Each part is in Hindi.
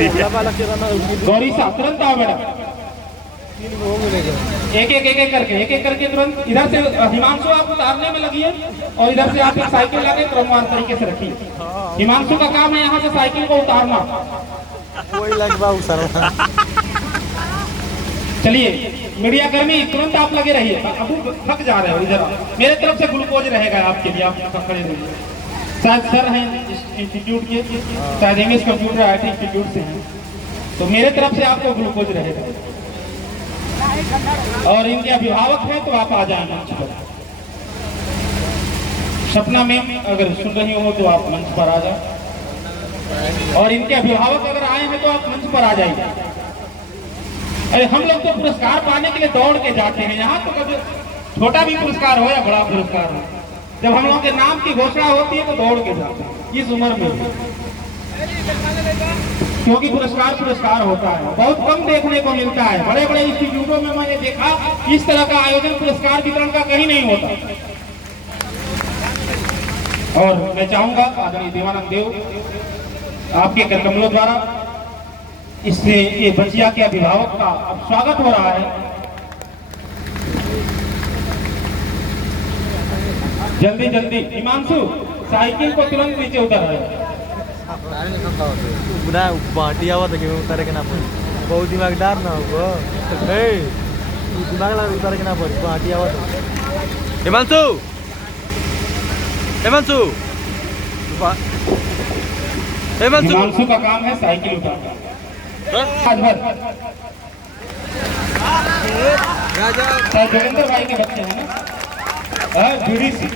गौरी साहब तुरंत आओ मैडम, एक एक करके तुरंत इधर से हिमांशु आप उतारने में लगी है और इधर से आप एक साइकिल लगे क्रमवार तरीके से रखिए। हिमांशु का काम है यहाँ से साइकिल को उतारना। चलिए मीडिया कर्मी तुरंत आप लगे रहिए, अब थक जा रहे हो। इधर मेरे तरफ से ग्लूकोज रहेगा आपके लिए, आप खड़े रहिए। शायद सर हैं इंस्टीट्यूट के, शायद एमएस कंप्यूटर आईटी इंस्टीट्यूट से हैं, तो मेरे तरफ से आपको ग्लूकोज रहेगा। और इनके अभिभावक हैं तो आप आ जाए मंच पर। सपना मैम अगर सुन रही हो तो आप मंच पर आ जाए, और इनके अभिभावक अगर आए हैं तो आप मंच पर आ जाइए। अरे हम लोग तो पुरस्कार पाने के लिए दौड़ के जाते हैं, यहाँ तो कभी छोटा भी पुरस्कार हो या बड़ा पुरस्कार हो, जब हम लोगों के नाम की घोषणा होती है तो दौड़ के जाते हैं इस उम्र में, क्योंकि पुरस्कार होता है, बहुत कम देखने को मिलता है। बड़े बड़े इंस्टीट्यूटों में मैंने देखा इस तरह का आयोजन पुरस्कार वितरण का कहीं नहीं होता। और मैं चाहूंगा आदरणीय देवानंद देव आपके करकमलों द्वारा इससे ये बचिया के अभिभावक का अब स्वागत हो रहा है। जल्दी जल्दी हिमांशु साइकिल को तुरंत नीचे उतर रहे बाटी आवा था उतारे के ना पड़ी, बहुत दिमागदार ना हो दिमाग लगा उतारे के ना पड़ी, बाटी आवा था। हिमांशु हिमांशु हिमांशु का काम है साइकिल उतारना। जोगिंदर भाई के बच्चे हैं ना, बीडीसी,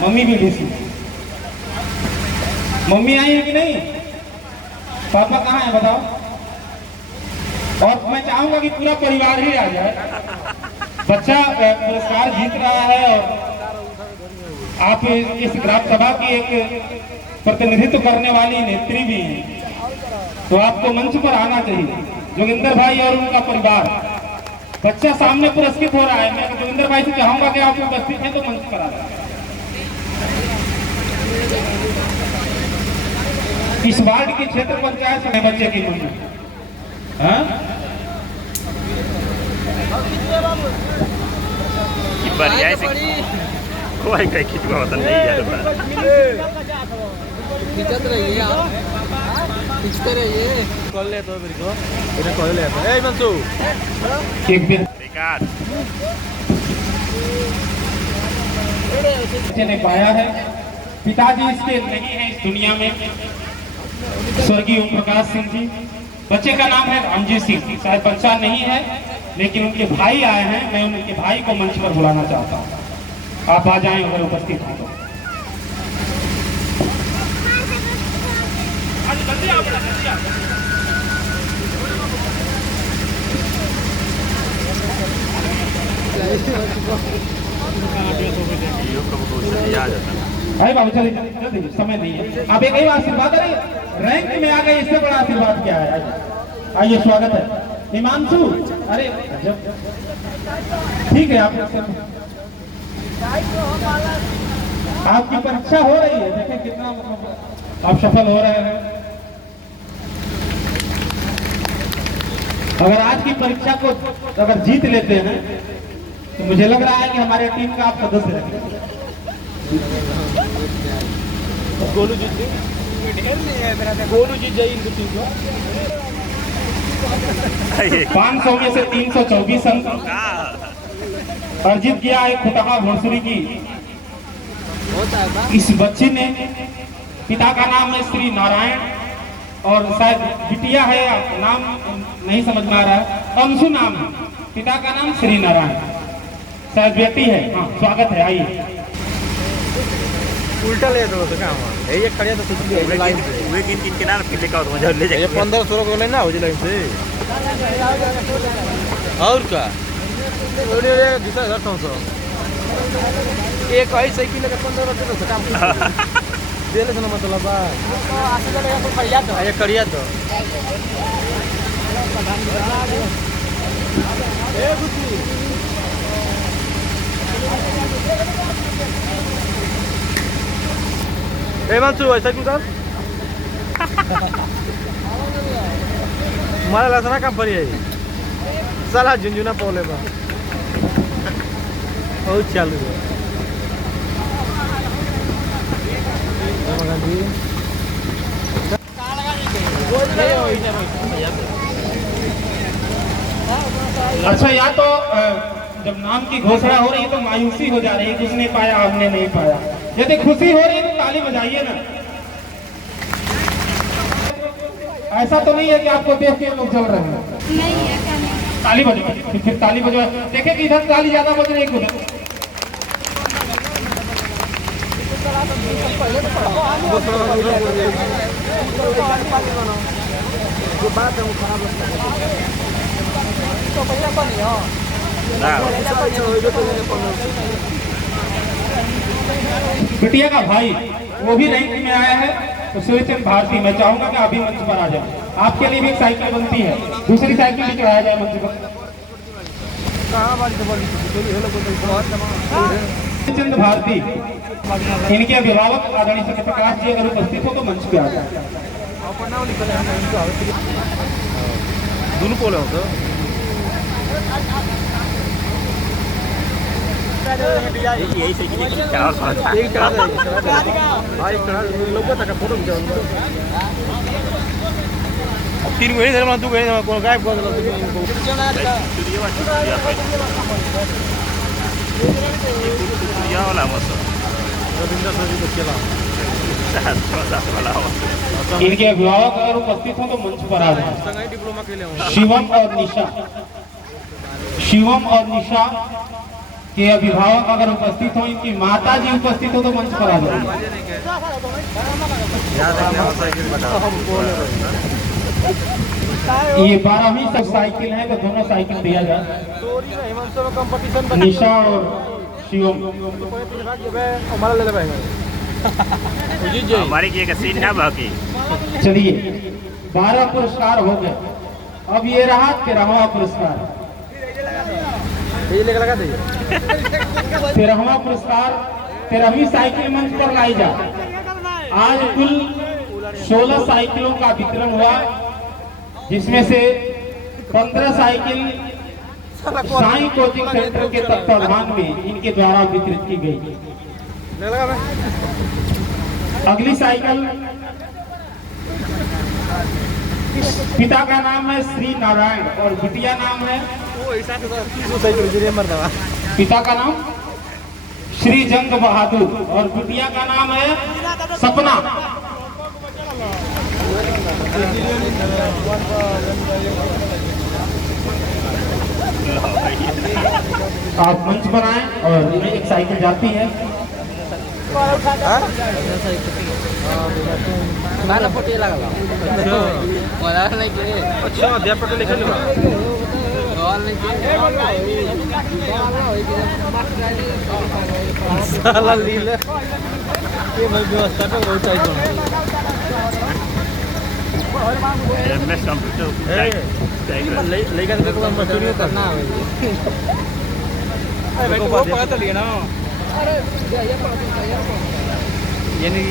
मम्मी बीडीसी। मम्मी आई है कि नहीं, पापा कहाँ है बताओ। और मैं चाहूंगा कि पूरा परिवार ही आ जाए। बच्चा पुरस्कार जीत रहा है और आप इस ग्राम सभा की एक प्रतिनिधित्व करने वाली नेत्री भी हैं, तो आपको मंच पर आना चाहिए। जोगिंदर भाई और उनका परिवार, बच्चा सामने पुरस्कृत हो रहा है। मैं जोगिंदर भाई से चाहूंगा कि आप उपस्थित हैं तो मंच पर आ जाए। इस वार्ड की क्षेत्र पंचायत है बच्चे की मम्मी, कोई कहीं खिंचवा होता नहीं यार, खिंचत रहिए आप, खिंचते रहिए। कॉल ले तो मेरे को, इन्हें कॉल ले तो। ए मंसू एक दिन बेकार बच्चे ने पाया है, पिताजी इसके नहीं है इस दुनिया में, स्वर्गीय ओम प्रकाश सिंह जी। बच्चे का नाम है रामजी सिंह। शायद बच्चा नहीं है लेकिन उनके भाई आए हैं, मैं उनके भाई को मंच पर बुलाना चाहता हूँ। आप आ जाएं अगर उपस्थित हैं तो। अरे बाबू चलिए, समय नहीं है। आप एक ही आशीर्वाद, अरे रैंक में आ गए, इससे बड़ा आशीर्वाद क्या है। आइए स्वागत है हिमांशु। अरे ठीक है, आपकी परीक्षा हो रही है, देखें कितना आप सफल हो रहे हैं। अगर आज की परीक्षा को अगर जीत लेते हैं तो मुझे लग रहा है कि हमारे टीम का आप सदस्य हैं। गोलू जीत जाइए 500 में से 324 अंक अर्जित किया है खुटहा भोसरी की इस बच्ची ने। पिता का नाम है श्री नारायण, और शायद बिटिया है, नाम नहीं समझ में आ रहा है, अंशु नाम है। पिता का नाम श्री नारायण, शायद बेटी है। हाँ स्वागत है, आइए। उल्टा ले दो तो काम है, ये खड़िया तो कुछ लाइन से वे किन किनारे पिले का मजा ले जाए। ये 15-16 को लेना हो जी लाइन से। और का ये दिशा 1500 एक आई साइकिल का 15 रुपए से काम दे ले ना, मतलब ये खड़िया तो ए बुद्धि ए मंसू ऐसा क्यों कर मला लसना कंपनी आहे चला झुंझुना पोले बा हो चालू आहे अच्छा, या तो जब नाम की घोषणा हो रही है तो मायूसी हो जा रही है, किसने पाया हमने नहीं पाया। यदि खुशी हो रही है तो ताली बजाइए ना। ऐसा तो नहीं है कि आपको देख के लोग चल रहे हैं। नहीं है क्या नहीं? ताली बजवाइए, फिर ताली बजवा। देखे कि इधर ताली ज्यादा बज रही है उधर। बिटिया का भाई वो भी रैंक में आया है, तो सूर्यचंद भारती, मैं चाहूंगा कि आप भी मंच पर आ जाए। आपके लिए भी एक साइकिल बनती है, दूसरी साइकिल भी चढ़ाया जाए मंच पर। सूर्यचंद भारती, इनके अभिभावक आदरणीय सत्य प्रकाश जी अगर उपस्थित हो तो मंच पे आ जाए। दोनों पोले होतं यही से कि क्या बात है। एक चढ़ा लोक का फोटो घेऊन 3 वेळी झालं मला तू काय कोण काय बोलला या वाला मस्त रविंद्र सर जी केला इनके अभिभावक अगर उपस्थित हो तो मंच पर आ जाए। संघाई डिप्लोमा केले शिवम और निशा के अभिभावक अगर उपस्थित हो, इनकी माता जी उपस्थित हो तो मंच पर आ जाए। ये 12वीं सब साइकिल है तो दोनों साइकिल दिया जाए, निशा और शिवम। हमारी की एक सीन ना बाकी चलिए 12 पुरस्कार हो गए, अब ये रहा 13वां पुरस्कार। 13वां पुरस्कार 13वीं साइकिल मंच पर लाई जाए। आज कुल 16 साइकिलों का वितरण हुआ, जिसमें से 15 साइकिल साईं कोचिंग सेंटर के तत्वाधान में इनके द्वारा वितरित की गई। अगली साइकिल पिता का नाम है श्री नारायण और बिटिया नाम है, पिता का नाम श्री जंग बहादुर और बिटिया का नाम है सपना। आप मंच बनाएं और एक साइकिल जाती है। अच्छा अध्यापक लिखल साला लीला ये व्यवस्था तो बहुत चाहिए एमएस कंप्यूटर लेकर के काम मजदूरी करना है भाई को पता तो लिया ना यानी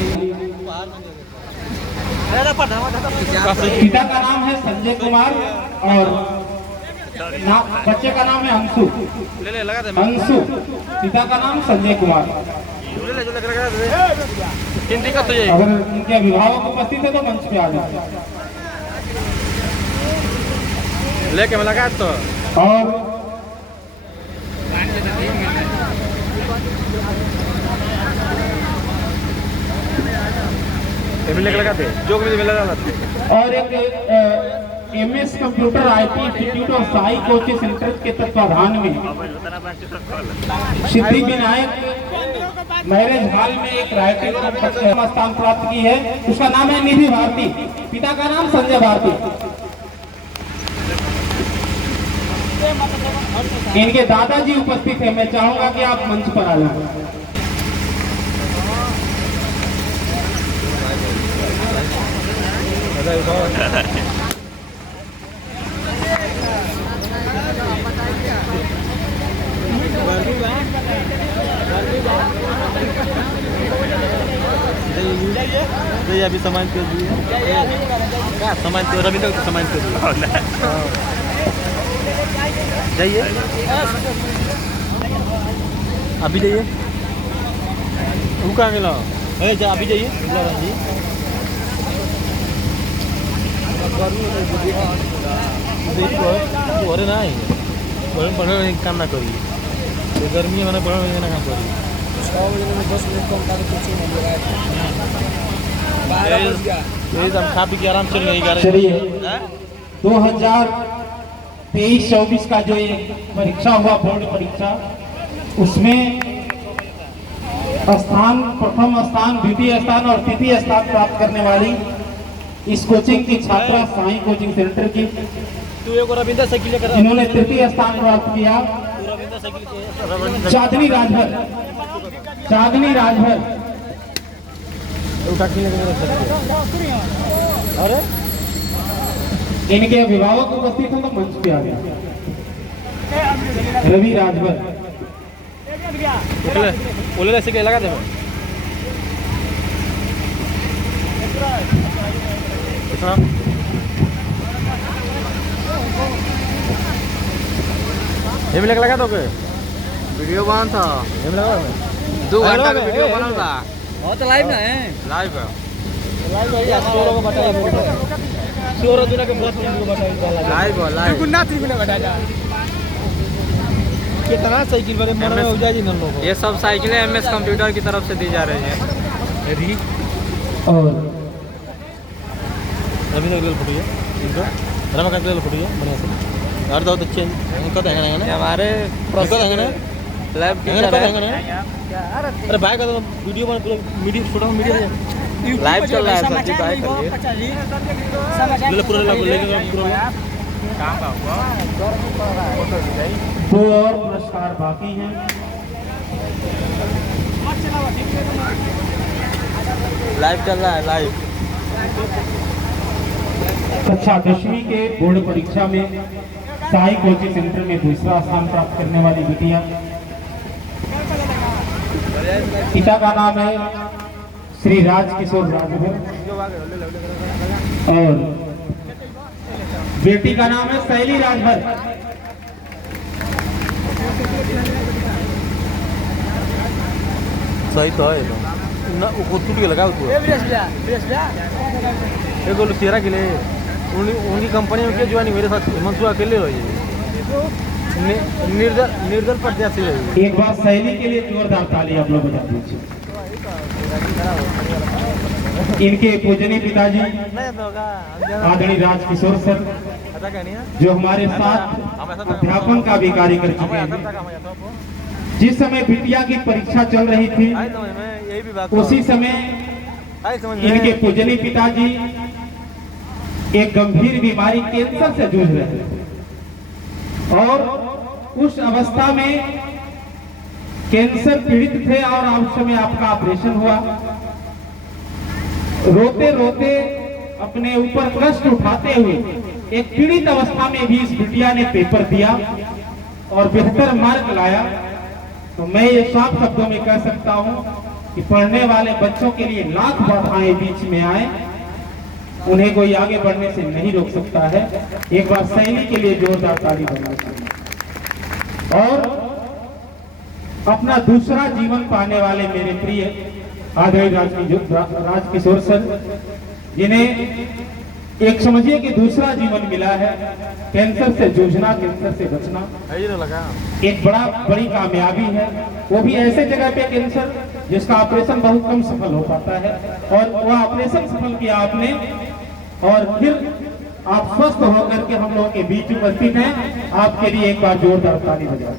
पिता का नाम है संजय कुमार और बच्चे का नाम है अंशु। ले लगा दे अंशु, पिता का नाम संजय कुमार। ले लगा दे हिंदी का तो ये अगर इनके अभिभावक उपस्थित है तो मंच पे आ जाए। लेके मैं लगा तो और लेके लगाते जो भी मिला लगा और एक एमएस कंप्यूटर आईटी इंस्टीट्यूट और साई कोचिंग सेंटर के तत्वाधान में सिद्धि विनायक मैरिज हॉल में एक राइटिंग स्थान प्राप्त की है। उसका नाम है निधि भारती, पिता का नाम संजय भारती। इनके दादाजी उपस्थित है, मैं चाहूंगा कि आप मंच पर आ जाएं। जाइए अभी सामान पे क्या सामान पे रविंद्र को सामान पे जाइए अभी जाइए वो कहाँ मिला अभी जाइए अरे ना बढ़िया काम ना करिए गर्मी है मैंने बढ़िया ना काम करिए 10 मिनट कम था तो कुछ नहीं हो रहा है। ये हम खा पी के आराम से नहीं कर चलिए 2023-24 का जो ये परीक्षा हुआ बोर्ड परीक्षा उसमें प्रथम स्थान द्वितीय स्थान और तृतीय स्थान प्राप्त करने वाली इस कोचिंग की छात्रा साई कोचिंग सेंटर की तू एक रविंद्र साइकिल लेकर जिन्होंने तृतीय स्थान प्राप्त किया रविंद्र साइकिल चांदनी राजभर उठा के लेकर अरे इनके अभिभावक उपस्थित हैं तो मंच पे आ गए रवि राजभर बोले ऐसे क्या लगा दे हेम लगा तो के वीडियो बना था हेम लगा 2 घंटा का वीडियो बना था और तो लाइव ना है लाइव है को बताइए मेरे को सोरो दुना के बहुत को बताइए लाइव कुन्ना 3 मिनट बता जा कितना साइकिल वाले मन में हो जाए जी न लोग ये सब साइकिलें एमएस कंप्यूटर की तरफ से दी जा रही है और रविंद्र ग्रिल फुटी है इनका रमाकांत ग्रिल फुटी है बढ़िया से और दो अच्छे उनका तो है ना हमारे उनका तो है ना लाइव टीचर है अरे भाई का तो वीडियो बना पूरा मीडिया छोटा मीडिया लाइव चल रहा है सच्ची बात करिए ले पूरा लेके पूरा काम का हुआ 2 और पुरस्कार बाकी हैं लाइव चल रहा है लाइव कक्षा 10वीं के बोर्ड परीक्षा में साई कोचिंग सेंटर में दूसरा स्थान प्राप्त करने वाली बिटिया पिता का नाम है श्री राजकिशोर राजभर और बेटी का नाम है शैली राजभर। सही तो है ना वो टूट के लगा तू ये गोलू तेरा के लिए उनकी कंपनी में क्या ज्वाइनिंग मेरे साथ मंसूर अकेले रही निर्दल प्रत्याशी रही। एक बार शैली के लिए जोरदार ताली आप लोग बजा दीजिए। इनके पूजनीय पिताजी आदरणीय राजकिशोर सर जो हमारे साथ अध्यापन का भी कार्य कर चुके हैं। जिस समय बिटिया की परीक्षा चल रही थी उसी समय इनके पूजनीय पिताजी एक गंभीर बीमारी कैंसर से जूझ रहे थे और उस अवस्था में कैंसर पीड़ित थे और उस समय आपका ऑपरेशन हुआ। रोते रोते अपने ऊपर कष्ट उठाते हुए एक पीड़ित अवस्था में भी इस बिटिया ने पेपर दिया और बेहतर मार्क लाया। तो मैं ये साफ शब्दों में कह सकता हूं कि पढ़ने वाले बच्चों के लिए लाख बाधाएं बीच में आए, उन्हें कोई आगे बढ़ने से नहीं रोक सकता है। एक बार शैली के लिए जोरदार ताली बजाना चाहिए। और अपना दूसरा जीवन पाने वाले मेरे प्रिय आदरणीय राजकिशोर सर जिन्हें एक समझिए कि दूसरा जीवन मिला है। कैंसर से जूझना, कैंसर से बचना एक बड़ी कामयाबी है। वो भी ऐसे जगह पे कैंसर जिसका ऑपरेशन बहुत कम सफल हो पाता है और वह ऑपरेशन सफल किया आपने और फिर आप स्वस्थ होकर के हम लोगों के बीच उपस्थित हैं। आपके लिए एक बार जोरदार ताली बजाएं।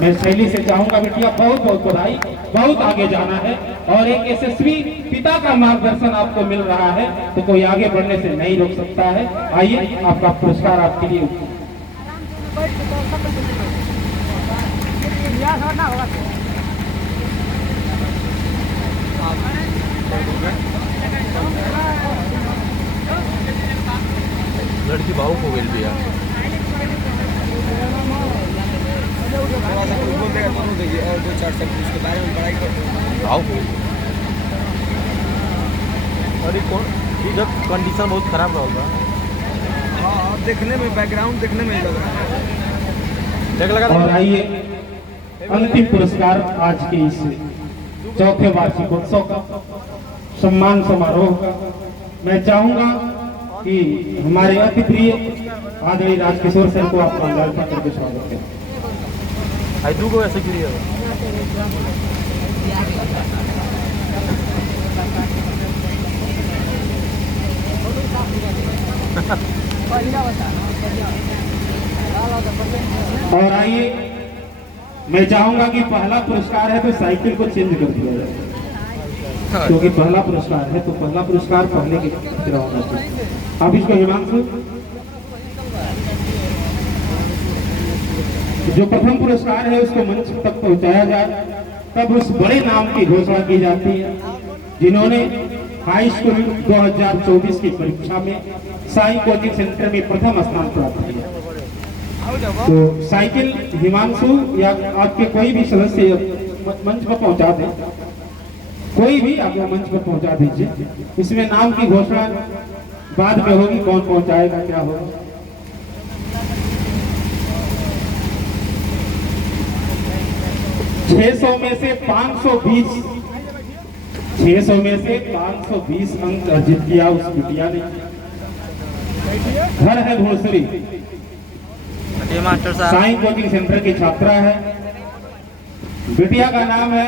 मैं शैली से चाहूंगा बिटिया बहुत बहुत बधाई, बहुत आगे जाना है और एक यशस्वी पिता का मार्गदर्शन आपको मिल रहा है तो कोई आगे बढ़ने से नहीं रोक सकता है। आइए आपका पुरस्कार आपके लिए लड़की भावुक हो गई भैया और 2-4 शब्द उसके बारे में पढ़ाई करते भावुक हो गई और ये जब कंडीशन बहुत खराब होगा। हाँ, देखने में बैकग्राउंड देखने में लग रहा है। देख लगा। और आइए अंतिम पुरस्कार आज के इस चौथे वार्षिकोत्सव का सम्मान समारोह का मैं चाहूंगा कि हमारे अति प्रिय आदरणीय राजकिशोर सर को आप माल्यार्पण करके स्वागत करें। आई दूगो ऐसे गिरी है। और आइए मैं चाहूंगा कि पहला पुरस्कार है तो साइकिल को चेंज कर दिया जाए, क्योंकि पहला पुरस्कार है तो पहला पुरस्कार पहले की तरह होना चाहिए। अब इसको हिमांशु जो प्रथम पुरस्कार है उसको मंच तक पहुंचाया जाए, तब उस बड़े नाम की घोषणा की जाती है जिन्होंने हाई स्कूल 2024 की परीक्षा में साई कोचिंग सेंटर में प्रथम स्थान प्राप्त किया। तो साइकिल हिमांशु या आपके कोई भी सदस्य मंच पर पहुंचा दें, कोई भी आप मंच पर पहुंचा दीजिए। इसमें नाम की घोषणा बाद में होगी, कौन पहुंचाएगा क्या होगा। में से 600 में से 520 अंक अर्जित किया उस बिटिया ने। घर है भोसरी, मास्टर साहब साई कोचिंग सेंटर की छात्रा है। बिटिया का नाम है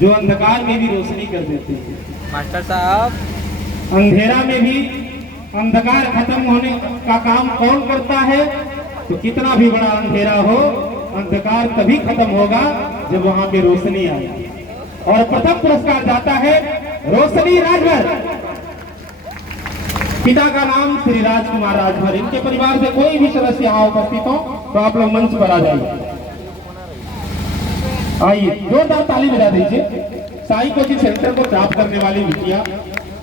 जो अंधकार में भी रोशनी कर देती है। मास्टर साहब अंधेरा में भी अंधकार खत्म होने का काम कौन करता है? तो कितना भी बड़ा अंधेरा हो, अंधकार तभी खत्म होगा जब वहां पे रोशनी आएगी। और प्रथम पुरस्कार जाता है रोशनी राजभर। पिता का नाम श्री राजकुमार राजभर। इनके परिवार से कोई भी सदस्य यहाँ उपस्थित हो तो आप लोग मंच पर आ जाइए। आइए जोरदार ताली बजा दीजिए। साई कोचिंग सेंटर को प्राप्त करने वाली बिटिया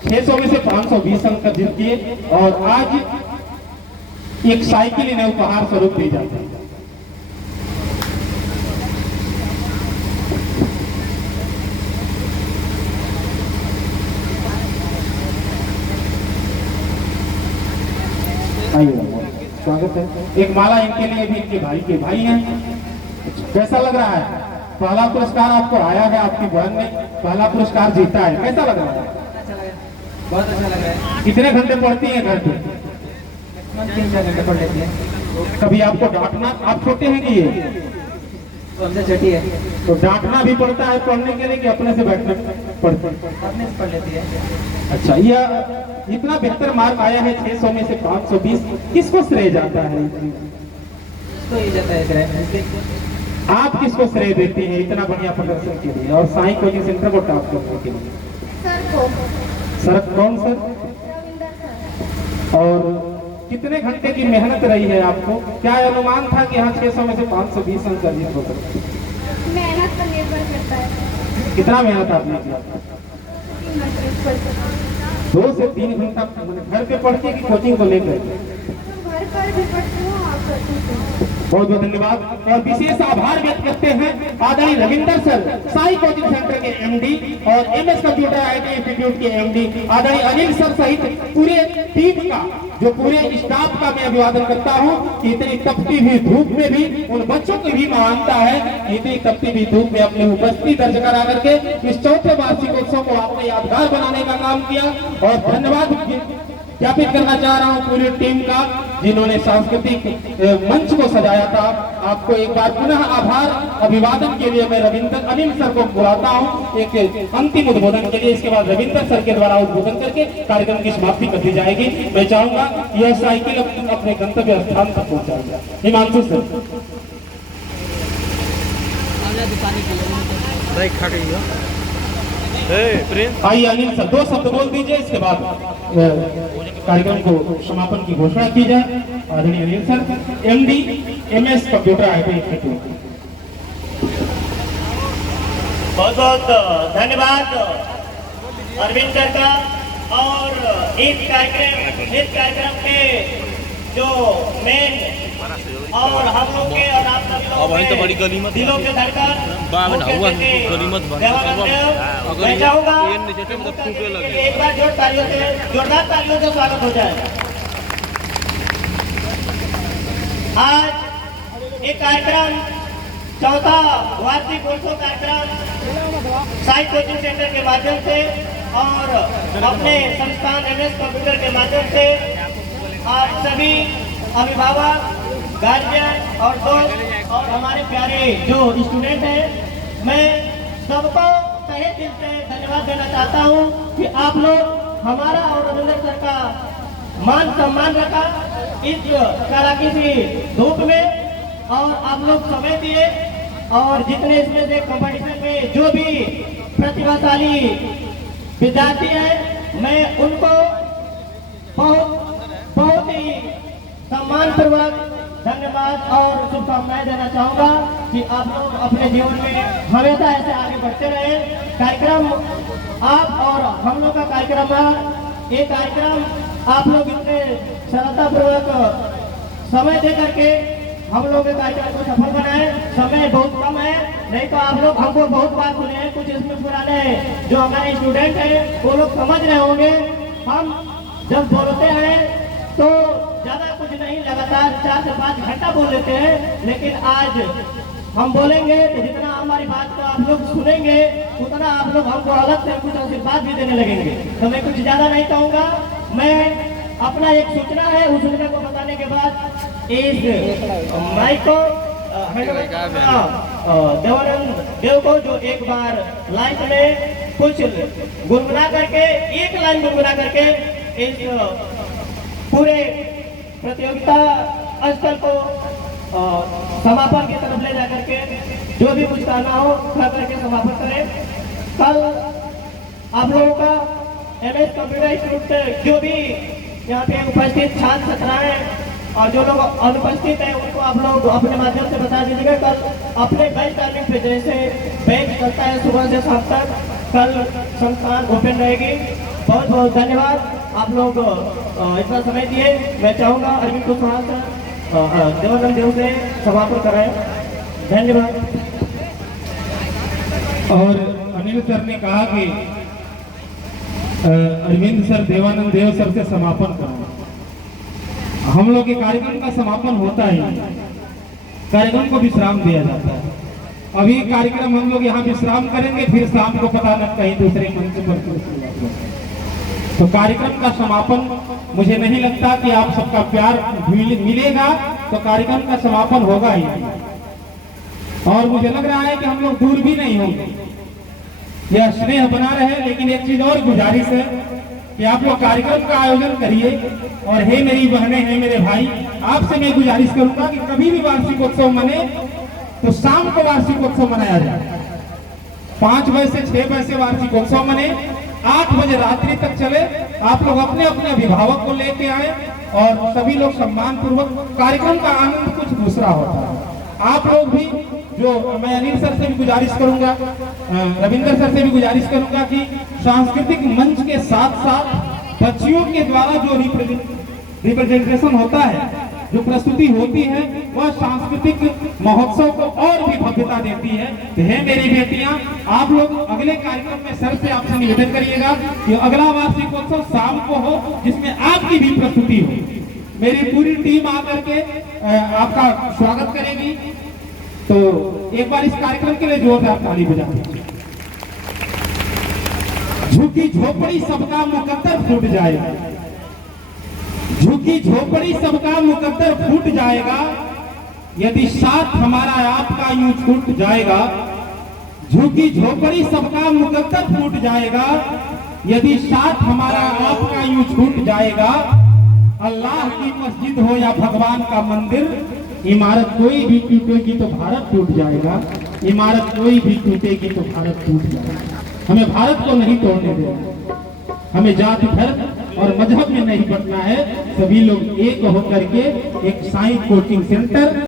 600 में से 520 अंक अर्जित किए और आज एक साइकिल इन्हें उपहार स्वरूप दी जाती है। स्वागत है। एक माला इनके लिए भी, इनके भाई के भाई हैं। कैसा लग रहा है? पहला पुरस्कार आपको आया है, आपकी बहन ने पहला पुरस्कार जीता है, कैसा लग रहा है? बहुत अच्छा लग रहा है। कितने घंटे पढ़ती हैं घर पे? 3-4 घंटे पढ़ लेती है। कभी आपको डांटना, आप छोटे हैं कि ये तो हमसे छोटी है, तो डांटना भी पड़ता है पढ़ने के लिए कि अपने से बैठने पढ़ते हैं? अपने से पढ़ लेती है। अच्छा, यह इतना बेहतर मार्क आया है 600 में से 520, किसको श्रेय जाता है? तो ये जाता है आप किसको श्रेय देती हैं इतना बढ़िया प्रदर्शन के लिए और साई कोचिंग सेंटर को टॉप करने के लिए? सर कौन सर? और कितने घंटे की मेहनत रही है आपको? क्या अनुमान था कि यहाँ 600 में से 520 अंक अर्जित हो सकते? मेहनत पर निर्भर करता है। कितना मेहनत आपने किया? 2 से 3 घंटा घर पे पढ़ती कि कोचिंग को लेकर? घर पर भी पढ़ती हूँ और कोचिंग से। बहुत बहुत धन्यवाद और विशेष आभार व्यक्त करते हैं आदरणीय Ravinder sir, Sai coaching centre के एमडी और एमएस कंप्यूटर आईटी इंस्टीट्यूट के एमडी आदरणीय अनिल सर सहित पूरे टीम का, जो पूरे स्टाफ का मैं अभिवादन करता हूं कि इतनी तपती हुई धूप में भी उन बच्चों की भी मानता है कि इतनी तपती हुई धूप में अपनी उपस्थिति दर्ज करा करके इस चौथे वार्षिकोत्सव को आपने यादगार बनाने का काम किया। और धन्यवाद ज्ञापित करना चाह रहा हूं पूरी टीम का जिन्होंने सांस्कृतिक मंच को सजाया था। आपको एक बार पुनः आभार अभिवादन के लिए मैं रविंदर अनिल सर को बुलाता हूं एक अंतिम उद्बोधन के लिए। इसके बाद रविंदर सर के द्वारा उद्बोधन करके कार्यक्रम की समाप्ति कर दी जाएगी। मैं चाहूंगा यह साइकिल अपने गंतव्य स्थान तक पहुंचाएगा। हिमांशु सर आइए अनिल सर 2 शब्द बोल दीजिए, इसके बाद कार्यक्रम को समापन की घोषणा की जाए। आदरणीय Anil sir, MD MS computer IT institute. बहुत बहुत धन्यवाद अरविंद सर का। और इस कार्यक्रम के जो मेन बड़ा सहयोगी और हम लोग के और आप सभी लोगों अब वहीं तो के बड़ी गनीमत दिलों के धड़कन बाप ने मुख्य हुआ अतिथि गनीमत बन देवानंद देव, अगर मैं चाहूंगा ये नीचे में तो फूटे लगे। एक बार जोरदार तालियों से स्वागत हो जाए। आज एक कार्यक्रम चौथा वार्षिक उत्सव कार्यक्रम साई कोचिंग सेंटर के माध्यम से और अपने संस्थान MS कंप्यूटर के माध्यम से आज सभी अभिभावक, गार्जियन और दोस्त और हमारे प्यारे जो स्टूडेंट हैं, मैं सबको तहे दिल से धन्यवाद देना चाहता हूं कि आप लोग हमारा और रविंद्र सर का मान सम्मान रखा इस कड़ाके की धूप में, और आप लोग समय दिए और जितने इसमें से कंपटीशन में जो भी प्रतिभाशाली विद्यार्थी हैं, मैं उनको बहुत ही सम्मान पूर्वक धन्यवाद और शुभकामनाएं देना चाहूंगा कि आप लोग अपने जीवन में हमेशा ऐसे आगे बढ़ते रहे। कार्यक्रम आप और हम लोग का कार्यक्रम है, ये कार्यक्रम आप लोग इतने सरलता पूर्वक समय दे करके हम लोग के कार्यक्रम को सफल बनाए। समय बहुत कम है, नहीं तो आप लोग हमको बहुत बार सुने हैं, कुछ इसमें पुराने जो हमारे स्टूडेंट हैं वो लोग समझ रहे होंगे। हम जब बोलते हैं तो ज्यादा कुछ नहीं, लगातार 4 से 5 घंटा बोल लेते हैं, लेकिन आज हम बोलेंगे तो जितना हमारी बात को आप लोग सुनेंगे उतना आप लोग हमको अलग से कुछ आशीर्वाद भी देने लगेंगे। तो मैं कुछ ज्यादा नहीं कहूँगा, मैं अपना एक सूचना है, उस सूचना को बताने के बाद इस माइक को देवानंद देव को जो एक बार लाइन में कुछ गुनगुना करके, एक लाइन गुनगुना करके इस पूरे प्रतियोगिता स्थल को समापन की तरफ ले जाकर के जो भी कुछ करना हो कर करके समापन करें। कल आप लोगों का MS कंप्यूटर इंस्टीट्यूट जो भी यहाँ पे उपस्थित छात्र छात्राएं और जो लोग अनुपस्थित हैं उनको आप लोग अपने माध्यम से बता दीजिएगा। कल अपने बेंच टाइमिंग पे जैसे बेंच करता है सुबह से शाम तक, कल संस्थान ओपन रहेगी। बहुत बहुत धन्यवाद, आप लोग इतना समय दिए। मैं चाहूँगा अरविंद कुशवाहा सर देवानंद देव से समापन कराएं। धन्यवाद। और अनिल सर ने कहा कि अरविंद सर देवानंद देव सर से समापन कराएं। हम लोग के कार्यक्रम का समापन होता ही कार्यक्रम को विश्राम दिया जाता है। अभी कार्यक्रम हम लोग यहाँ विश्राम करेंगे, फिर शाम को पता न कहीं दूसरे मंच पर। तो कार्यक्रम का समापन मुझे नहीं लगता कि आप सबका प्यार मिलेगा तो कार्यक्रम का समापन होगा ही। और मुझे लग रहा है कि हम लोग दूर भी नहीं होंगे, यह स्नेह बना रहे। लेकिन एक चीज और गुजारिश है कि आप लोग कार्यक्रम का आयोजन करिए। और हे मेरी बहनें, हे मेरे भाई, आपसे मैं गुजारिश करूंगा कि कभी भी वार्षिकोत्सव मने तो शाम को वार्षिकोत्सव मनाया जाए। 5 बजे से 6 बजे से वार्षिकोत्सव मने, 8 बजे रात्रि तक चले। आप लोग अपने अपने अभिभावक को लेके आए और सभी लोग सम्मान पूर्वक। कार्यक्रम का आनंद कुछ दूसरा होता है। आप लोग भी, जो मैं अनिल सर से भी गुजारिश करूंगा, रविंद्र सर से भी गुजारिश करूंगा कि सांस्कृतिक मंच के साथ साथ बच्चियों के द्वारा जो रिप्रेजेंटेशन होता है, जो प्रस्तुति होती है, वह सांस्कृतिक महोत्सव को और भी भव्यता देती है। तो है मेरी बेटियां, आप लोग अगले कार्यक्रम में सर से आपसे निवेदन करिएगा कि अगला वार्षिकोत्सव शाम को हो, जिसमें आपकी भी प्रस्तुति हो। मेरी पूरी टीम आकर के आपका स्वागत करेगी। तो एक बार इस कार्यक्रम के लिए जोरदार ताली बजाते। झुकी झोपड़ी सबका मुकद्दर फूट जाएगा, झुकी झोपड़ी सबका मुकद्दर फूट जाएगा, यदि साथ हमारा आपका यूं छूट जाएगा। झुकी झोपड़ी सबका मुकद्दर फूट जाएगा, यदि साथ हमारा आपका यूं छूट जाएगा। अल्लाह की मस्जिद हो या भगवान का मंदिर, इमारत कोई भी टूटेगी तो भारत टूट जाएगा। इमारत कोई भी टूटेगी तो भारत टूट जाएगा। हमें भारत को नहीं तोड़ने देना, हमें जाति धर्म और मजहब में नहीं बंटना है। सभी लोग एक होकर के एक साईं कोचिंग सेंटर